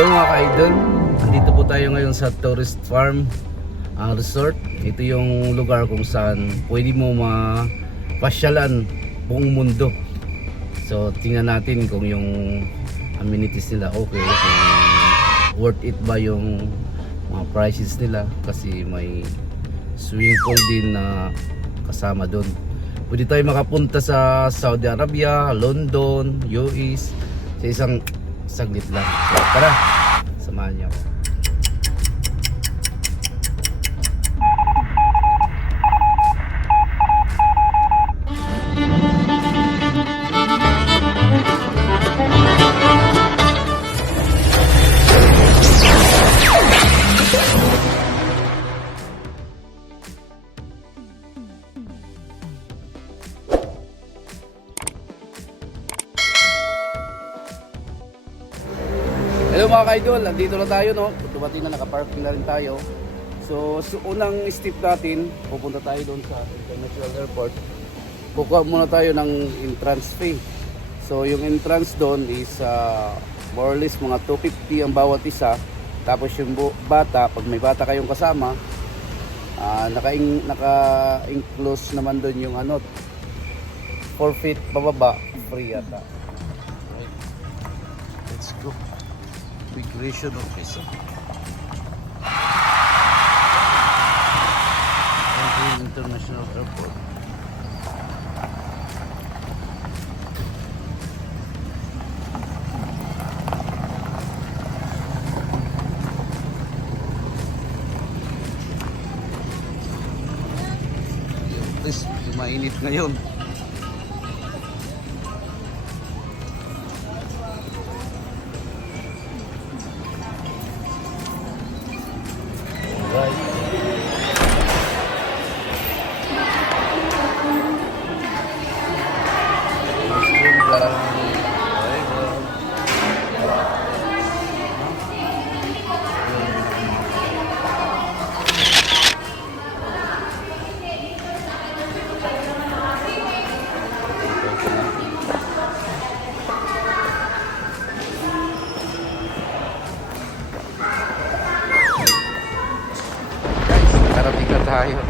Hello mga ka-idol, dito po tayo ngayon sa Tourist Farm Resort. Ito yung lugar kung saan pwede mo mapasyalan buong mundo. So tingnan natin kung yung amenities nila okay, kung worth it ba yung mga prices nila, kasi may swimming pool din na kasama doon. Pwede tayo makapunta sa Saudi Arabia, London, US sa isang saglit lang. So tara, samahan niyo ako. Hello mga ka-idol, nandito na tayo, no? Dumating na, nakaparking na rin tayo. So unang step natin, pupunta tayo doon sa International Airport. Kukuha muna tayo ng entrance fee. So yung entrance doon is more or less mga 250 ang bawat isa. Tapos yung bata, pag may bata kayong kasama, naka-include naman doon yung 4 feet pababa, free yata. Right. Let's go. Immigration officer. International Airport. Please, mainit ngayon. Tayo.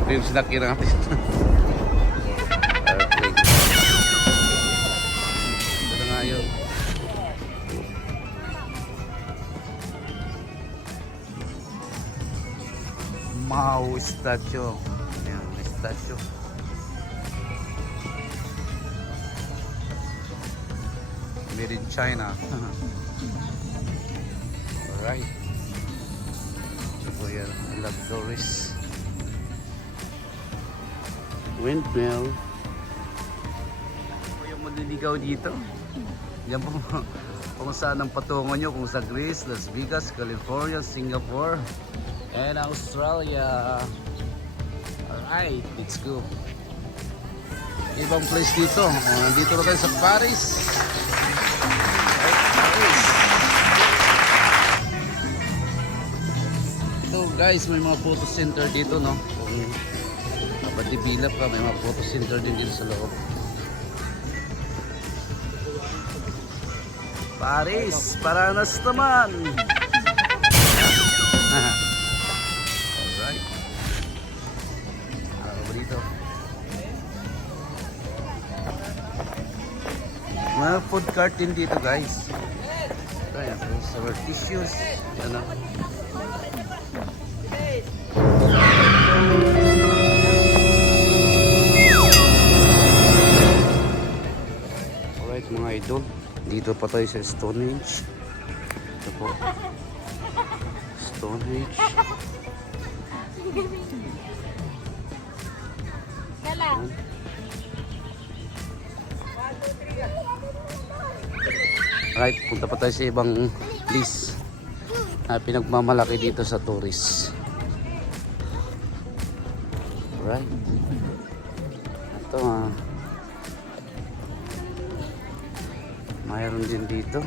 Ito yung sinakyan natin. Okay. Ito na nga yun. Mao statue. Ayan, may statue. Made in China. Alright. Yan, I love tourists. Windmill. Ito yung maliligaw dito. Yan po kung saan ang patungo nyo, kung sa Greece, Las Vegas, California, Singapore, and Australia. Alright, let's go. Ibang place dito. Dito na tayo sa Paris. Guys, may mga photo center dito, no? Kung napadibilap ka, may mga photo center din dito sa loob. Paris, Paranas naman. Alright. Ano ba dito? Mga food cart din dito, guys. Ayan, our tissues. Yan na. Alright mga idol, dito pa tayo sa Stonehenge. Ito po, Stonehenge. Alright, punta pa tayo sa ibang place na pinagmamalaki dito sa tourist. Alright, ito mayroon din dito.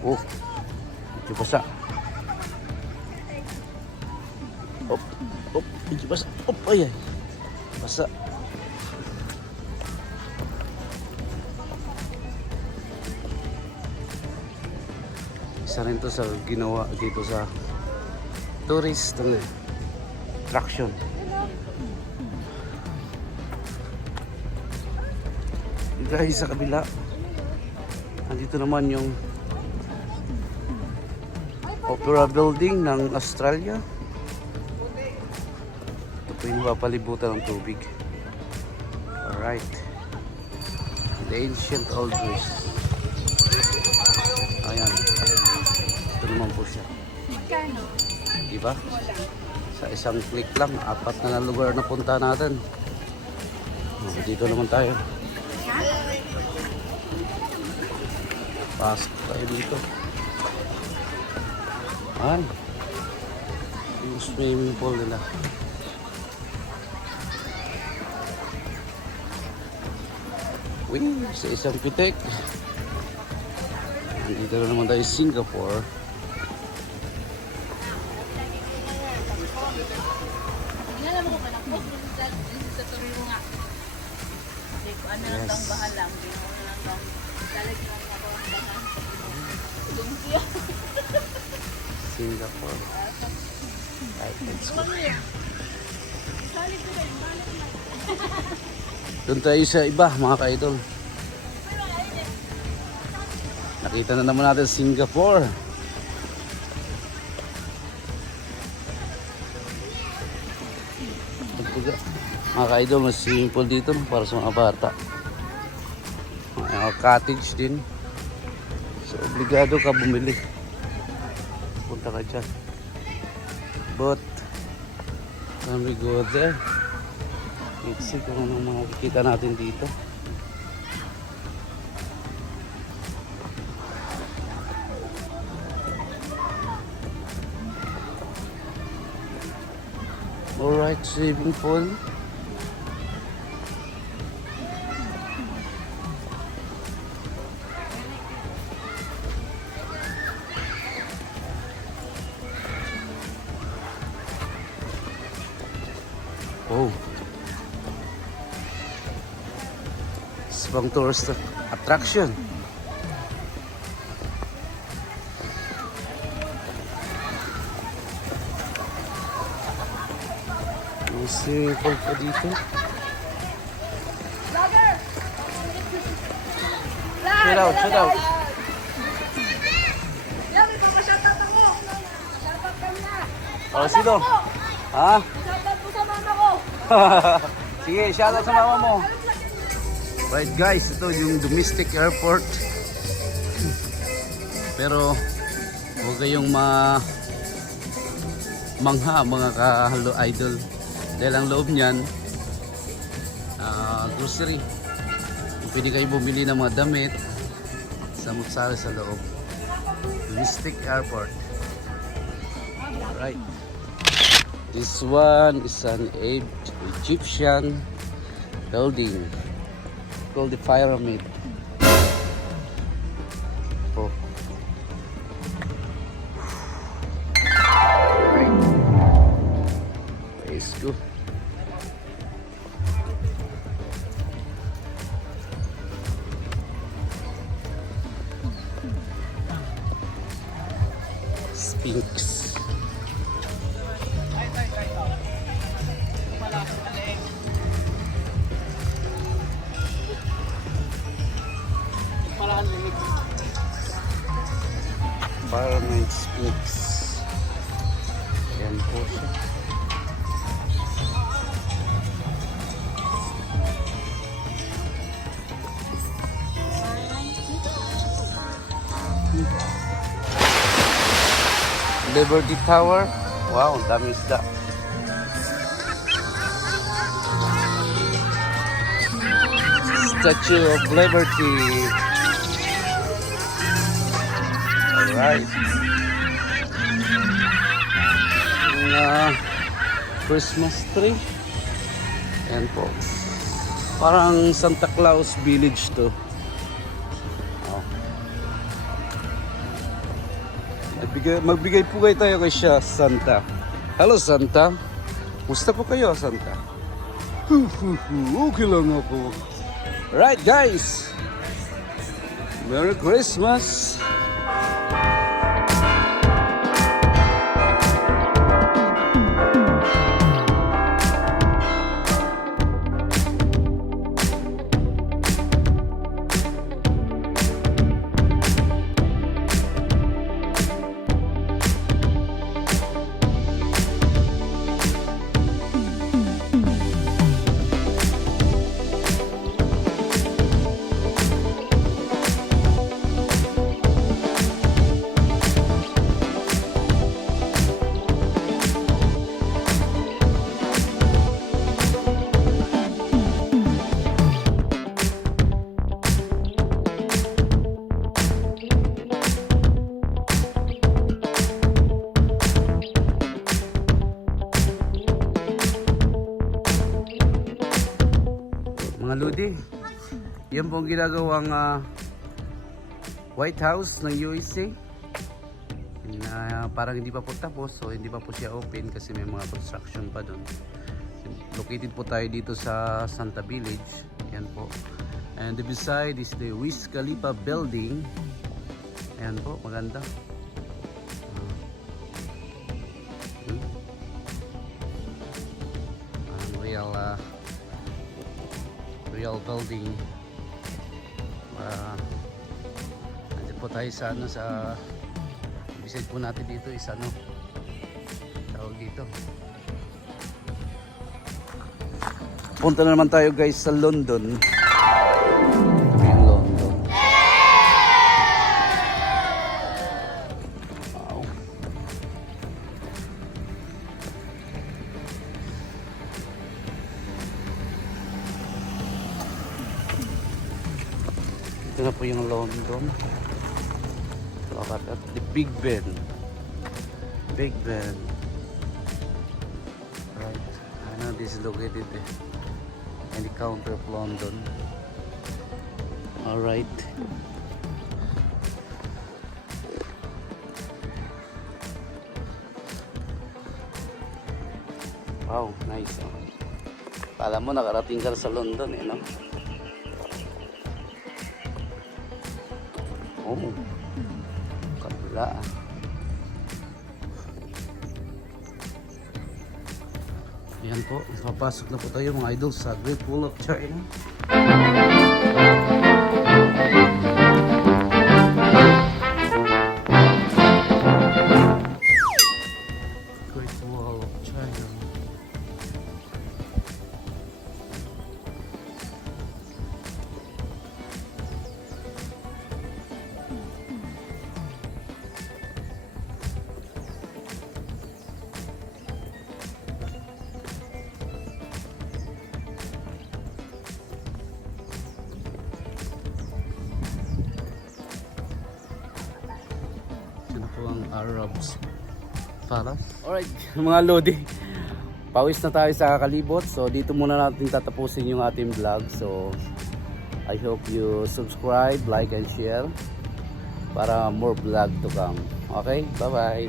Oh, medyo basa. Medyo basa. Ay, basa. Isa rin to sa ginawa dito sa tourist attraction. Guys, sa kabila, andito naman yung Opera Building ng Australia. Ito po yung napapalibutan ng tubig. Alright. The ancient old Greece. Ayan. Ito naman po siya. Diba? Sa isang click lang, 4 na lugar na punta natin. Dito naman tayo. Pasok tayo dito. Ayan. Yung swimming pool nila. Uy, sa isang pitik. Dito na naman tayo Singapore. Yes. Singapore. Right, let's go. Doon tayo sa iba, mga ka-idol. Nakita na naman natin Singapore. Mga ka-idol, mas simple dito para sa mga bata. Mga cottage din. So, obligado ka bumili. Punta ka dyan. But, when we go there, let's see kung anong makikita natin dito. Alright, swimming pool. Oh. Isang tourist attraction. May swimming pool pa dito. Chill out, chill out. Oh, sino? Ha? Sige, shoutout sa mama mo. Right guys, ito yung domestic airport. Pero huwag kayong mangha mga ka-idol. Dahil ang loob niyan, grocery. Pwede kayo bumili ng mga damit, samut-sari sa loob. Domestic airport. Right. This one is an Egyptian building called the Pyramid. Oh. Right. Let's go. Sphinx. Pyramid Sphinx. Ayan po siya. Liberty Tower. Wow, ang dami isda. Statue of Liberty. Alright. Christmas tree. Ayan po. Parang Santa Claus Village to. Oh. Magbigay po kayo tayo kay siya, Santa. Hello Santa. Musta po kayo, Santa? Okay lang ako. Alright guys. Merry Christmas. Lodi, yan po ang ginagawang White House ng USA. Parang hindi pa po tapos, so hindi pa po siya open kasi may mga construction pa doon. Located po tayo dito sa Santa Village. Yan po. And beside is the Wiz Khalifa building. Ayan po, maganda. Real building. Nandiyan po tayo sa visit po natin dito is tawag dito. Punta na naman tayo guys sa London. Ayan, London. Wow. Ito na po yung London. Look at that, the Big Ben. Big Ben. Right. I know this is located in the counter of London. Alright. Wow, nice. Kala mo nakarating ka sa London no? Oh. Kabila. Ayan po, papasok na po tayo mga idol sa Great Wall of China. Great Wall of China. Ang Arabs Palace. Alright, mga Lodi, pawis na tayo sa kalibot, so dito muna natin tatapusin yung ating vlog. So I hope you subscribe, like and share para more vlog to come. Okay, bye bye.